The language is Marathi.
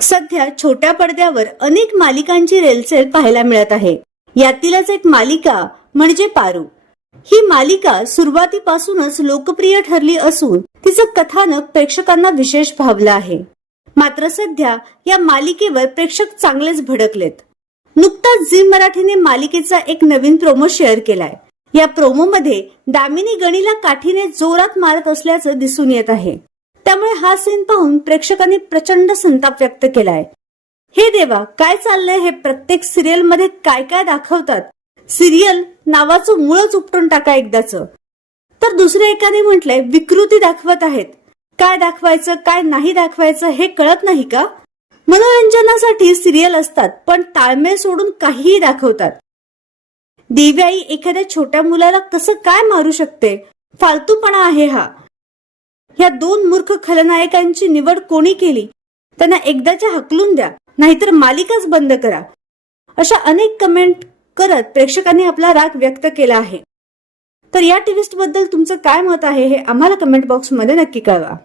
सध्या छोट्या पडद्यावर अनेक मालिकांची रेलचेल पाहायला मिळत आहे. यातीलच एक मालिका म्हणजे पारू. ही मालिका सुरुवातीपासूनच लोकप्रिय ठरली असून तिचं कथानक प्रेक्षकांना विशेष भावलं आहे. मात्र सध्या या मालिकेवर प्रेक्षक चांगलेच भडकलेत. नुकताच झी मराठीने मालिकेचा एक नवीन प्रोमो शेअर केलाय. या प्रोमोमध्ये दामिनी गणीला काठीने जोरात मारत असल्याचं दिसून येत आहे. त्यामुळे हा सीन पाहून प्रेक्षकांनी प्रचंड संताप व्यक्त केलाय. हे देवा, काय चाललंय हे? प्रत्येक सिरियल मध्ये काय काय दाखवतात? सिरियल नावाचं मुळच उपटून टाका एकदाच. तर दुसऱ्या एकाने म्हटलंय विकृती दाखवत आहेत. काय दाखवायचं काय नाही दाखवायचं हे कळत नाही का? मनोरंजनासाठी सिरियल असतात, पण ताळमेळ सोडून काहीही दाखवतात. दिव्याई एखाद्या छोट्या मुलाला कसं काय मारू शकते? फालतूपणा आहे हा. या दोन मूर्ख खलनायकांची निवड कोणी केली? त्यांना एकदाच्या हकलून द्या, नाहीतर मालिकाच बंद करा. अशा अनेक कमेंट करत प्रेक्षकांनी आपला राग व्यक्त केला आहे. तर या ट्विस्ट बद्दल तुमचं काय मत आहे हे आम्हाला कमेंट बॉक्समध्ये नक्की कळवा.